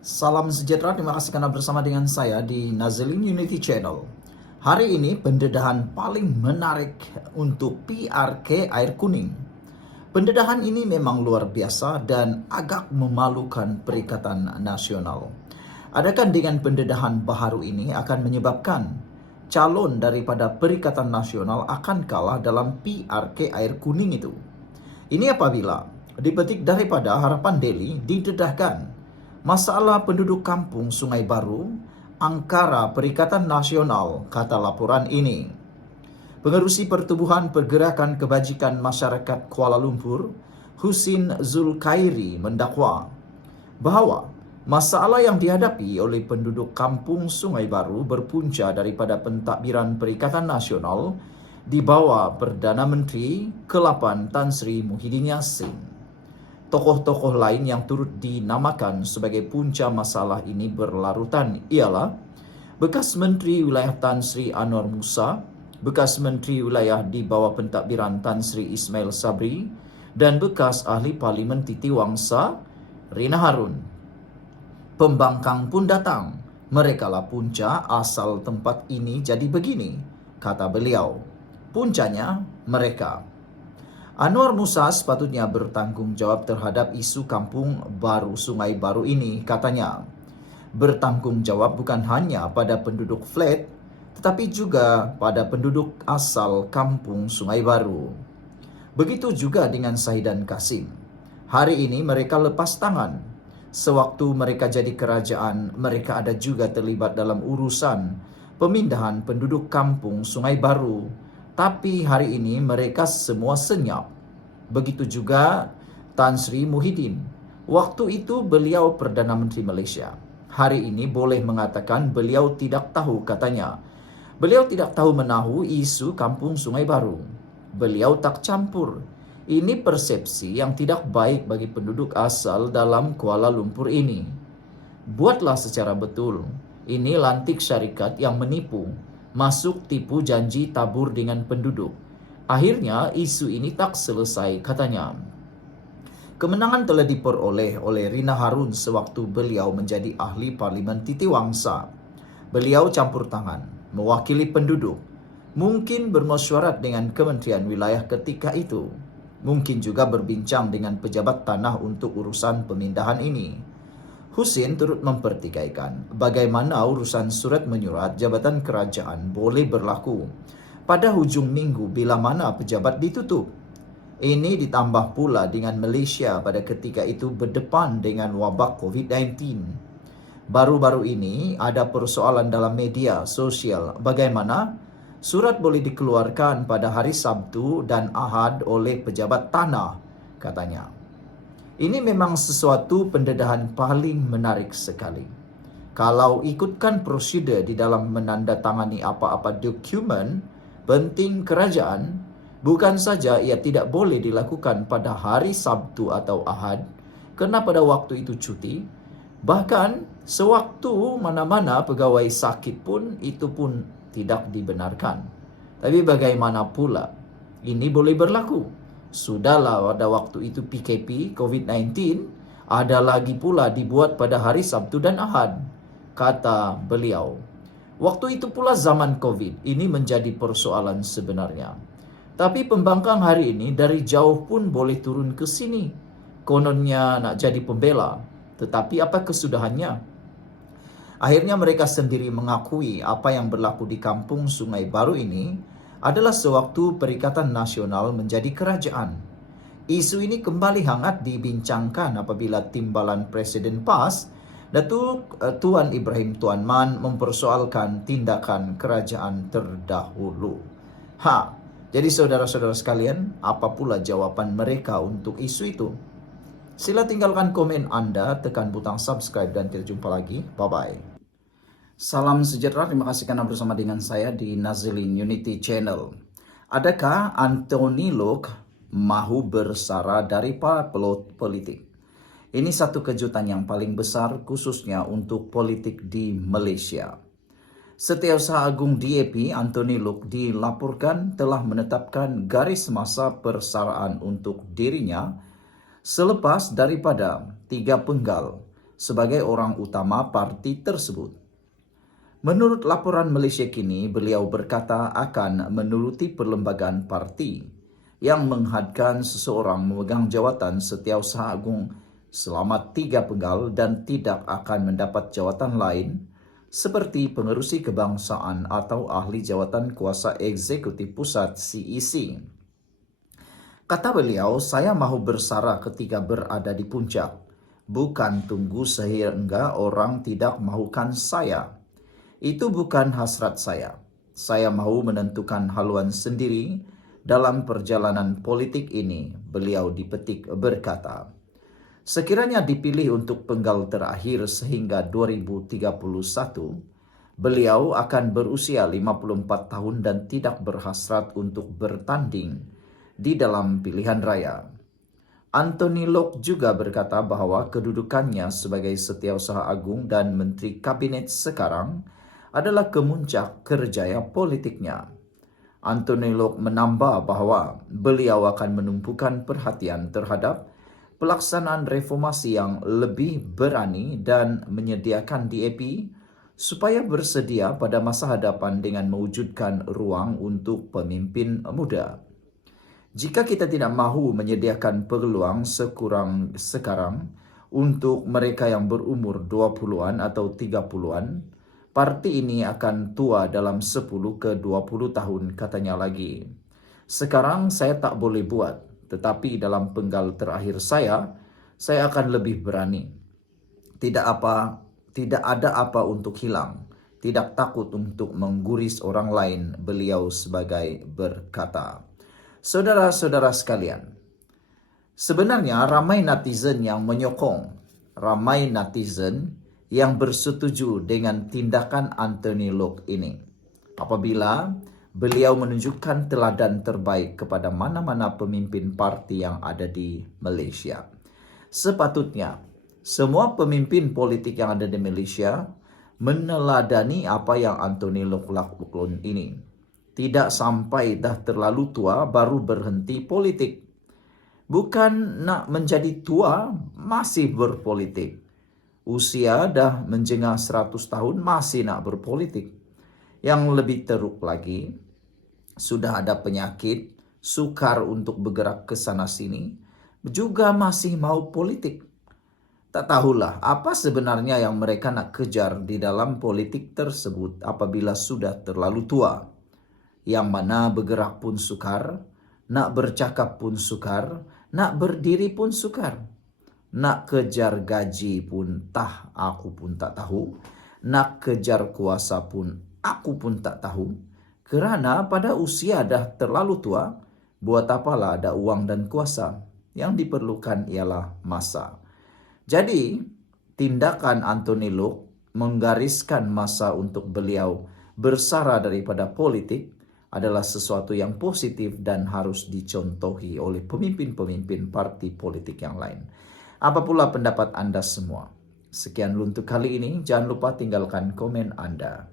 Salam sejahtera, terima kasih karena bersama dengan saya di Nazilin Unity Channel. Hari ini pendedahan paling menarik untuk PRK Air Kuning. Pendedahan ini memang luar biasa dan agak memalukan Perikatan Nasional. Adakah dengan pendedahan baharu ini akan menyebabkan calon daripada Perikatan Nasional akan kalah dalam PRK Air Kuning itu? Ini apabila dipetik daripada Harapan Daily didedahkan masalah penduduk kampung Sungai Baru, angkara Perikatan Nasional, kata laporan ini. Pengerusi Pertubuhan Pergerakan Kebajikan Masyarakat Kuala Lumpur, Husin Zulkhairi mendakwa bahawa masalah yang dihadapi oleh penduduk kampung Sungai Baru berpunca daripada pentadbiran Perikatan Nasional di bawah Perdana Menteri ke-8 Tan Sri Muhyiddin Yassin. Tokoh-tokoh lain yang turut dinamakan sebagai punca masalah ini berlarutan ialah bekas Menteri Wilayah Tan Sri Anwar Musa, bekas Menteri Wilayah di bawah pentadbiran Tan Sri Ismail Sabri, dan bekas Ahli Parlimen Titi Wangsa, Rina Harun. Pembangkang pun datang. Merekalah punca asal tempat ini jadi begini, kata beliau. Puncanya mereka. Anwar Musa sepatutnya bertanggung jawab terhadap isu kampung baru Sungai Baru ini, katanya. Bertanggung jawab bukan hanya pada penduduk flat, tetapi juga pada penduduk asal kampung Sungai Baru. Begitu juga dengan Syahid dan Kasim. Hari ini mereka lepas tangan. Sewaktu mereka jadi kerajaan, mereka ada juga terlibat dalam urusan pemindahan penduduk kampung Sungai Baru. Tapi hari ini mereka semua senyap. Begitu juga Tan Sri Muhyiddin. Waktu itu beliau Perdana Menteri Malaysia. Hari ini boleh mengatakan beliau tidak tahu, katanya. Beliau tidak tahu menahu isu kampung Sungai Baru. Beliau tak campur. Ini persepsi yang tidak baik bagi penduduk asal dalam Kuala Lumpur ini. Buatlah secara betul. Ini lantik syarikat yang menipu. Masuk tipu janji tabur dengan penduduk. Akhirnya isu ini tak selesai, katanya. Kemenangan telah diperoleh oleh Rina Harun sewaktu beliau menjadi ahli Parlimen Titi Wangsa. Beliau campur tangan, mewakili penduduk. Mungkin bermesyuarat dengan Kementerian Wilayah ketika itu. Mungkin juga berbincang dengan pejabat tanah untuk urusan pemindahan ini. Husin turut mempertikaikan bagaimana urusan surat menyurat jabatan kerajaan boleh berlaku pada hujung minggu bila mana pejabat ditutup. Ini ditambah pula dengan Malaysia pada ketika itu berdepan dengan wabak COVID-19. Baru-baru ini ada persoalan dalam media sosial bagaimana surat boleh dikeluarkan pada hari Sabtu dan Ahad oleh pejabat tanah, katanya. Ini memang sesuatu pendedahan paling menarik sekali. Kalau ikutkan prosedur di dalam menandatangani apa-apa dokumen penting kerajaan, bukan saja ia tidak boleh dilakukan pada hari Sabtu atau Ahad, kerana pada waktu itu cuti, bahkan sewaktu mana-mana pegawai sakit pun itu pun tidak dibenarkan. Tapi bagaimana pula ini boleh berlaku? Sudahlah pada waktu itu PKP COVID-19 ada lagi pula dibuat pada hari Sabtu dan Ahad, kata beliau. Waktu itu pula zaman COVID, ini menjadi persoalan sebenarnya. Tapi pembangkang hari ini dari jauh pun boleh turun ke sini. Kononnya nak jadi pembela, tetapi apa kesudahannya? Akhirnya mereka sendiri mengakui apa yang berlaku di kampung Sungai Baru ini adalah sewaktu Perikatan Nasional menjadi kerajaan. Isu ini kembali hangat dibincangkan apabila timbalan Presiden PAS, Datuk Tuan Ibrahim Tuan Man mempersoalkan tindakan kerajaan terdahulu. Jadi saudara-saudara sekalian, apa pula jawapan mereka untuk isu itu? Sila tinggalkan komen Anda, tekan butang subscribe dan kita jumpa lagi. Bye-bye. Salam sejahtera, terima kasih karena bersama dengan saya di Nazilin Unity Channel. Adakah Anthony Loke mahu bersara dari para politik? Ini satu kejutan yang paling besar khususnya untuk politik di Malaysia. Setiausaha Agung DAP Anthony Loke dilaporkan telah menetapkan garis masa persaraan untuk dirinya selepas daripada 3 penggal sebagai orang utama parti tersebut. Menurut laporan Malaysia Kini, beliau berkata akan menuruti perlembagaan parti yang menghadkan seseorang memegang jawatan Setiausaha Agung selama 3 penggal dan tidak akan mendapat jawatan lain seperti pengerusi kebangsaan atau ahli jawatan kuasa eksekutif pusat CEC. Kata beliau, saya mahu bersara ketika berada di puncak, bukan tunggu sehingga orang tidak mahukan saya. Itu bukan hasrat saya. Saya mahu menentukan haluan sendiri dalam perjalanan politik ini, beliau dipetik berkata. Sekiranya dipilih untuk penggal terakhir sehingga 2031, beliau akan berusia 54 tahun dan tidak berhasrat untuk bertanding di dalam pilihan raya. Anthony Lok juga berkata bahwa kedudukannya sebagai Setiausaha Agung dan Menteri Kabinet sekarang adalah kemuncak kerjaya politiknya. Anthony Lok menambah bahwa beliau akan menumpukan perhatian terhadap pelaksanaan reformasi yang lebih berani dan menyediakan DAP supaya bersedia pada masa hadapan dengan mewujudkan ruang untuk pemimpin muda. Jika kita tidak mahu menyediakan peluang sekarang untuk mereka yang berumur 20-an atau 30-an, parti ini akan tua dalam 10 ke 20 tahun, katanya lagi. Sekarang saya tak boleh buat, tetapi dalam penggal terakhir saya akan lebih berani. Tidak ada apa untuk hilang, tidak takut untuk mengguris orang lain, beliau sebagai berkata. Saudara-saudara sekalian, sebenarnya ramai netizen yang menyokong, ramai netizen yang bersetuju dengan tindakan Anthony Lok ini. Apabila beliau menunjukkan teladan terbaik kepada mana-mana pemimpin parti yang ada di Malaysia. Sepatutnya, semua pemimpin politik yang ada di Malaysia meneladani apa yang Anthony Lok lakukan ini. Tidak sampai dah terlalu tua baru berhenti politik. Bukan nak menjadi tua masih berpolitik. Usia dah menjengah 100 tahun masih nak berpolitik. Yang lebih teruk lagi, sudah ada penyakit, sukar untuk bergerak ke sana sini, juga masih mau politik. Tak tahulah apa sebenarnya yang mereka nak kejar di dalam politik tersebut apabila sudah terlalu tua. Yang mana bergerak pun sukar, nak bercakap pun sukar, nak berdiri pun sukar. Nak kejar gaji pun aku pun tak tahu. Nak kejar kuasa pun aku pun tak tahu. Kerana pada usia dah terlalu tua, buat apalah ada uang dan kuasa. Yang diperlukan ialah masa. Jadi, tindakan Anthony Lok menggariskan masa untuk beliau bersara daripada politik adalah sesuatu yang positif dan harus dicontohi oleh pemimpin-pemimpin parti politik yang lain. Apa pula pendapat Anda semua? Sekian untuk kali ini, jangan lupa tinggalkan komen Anda.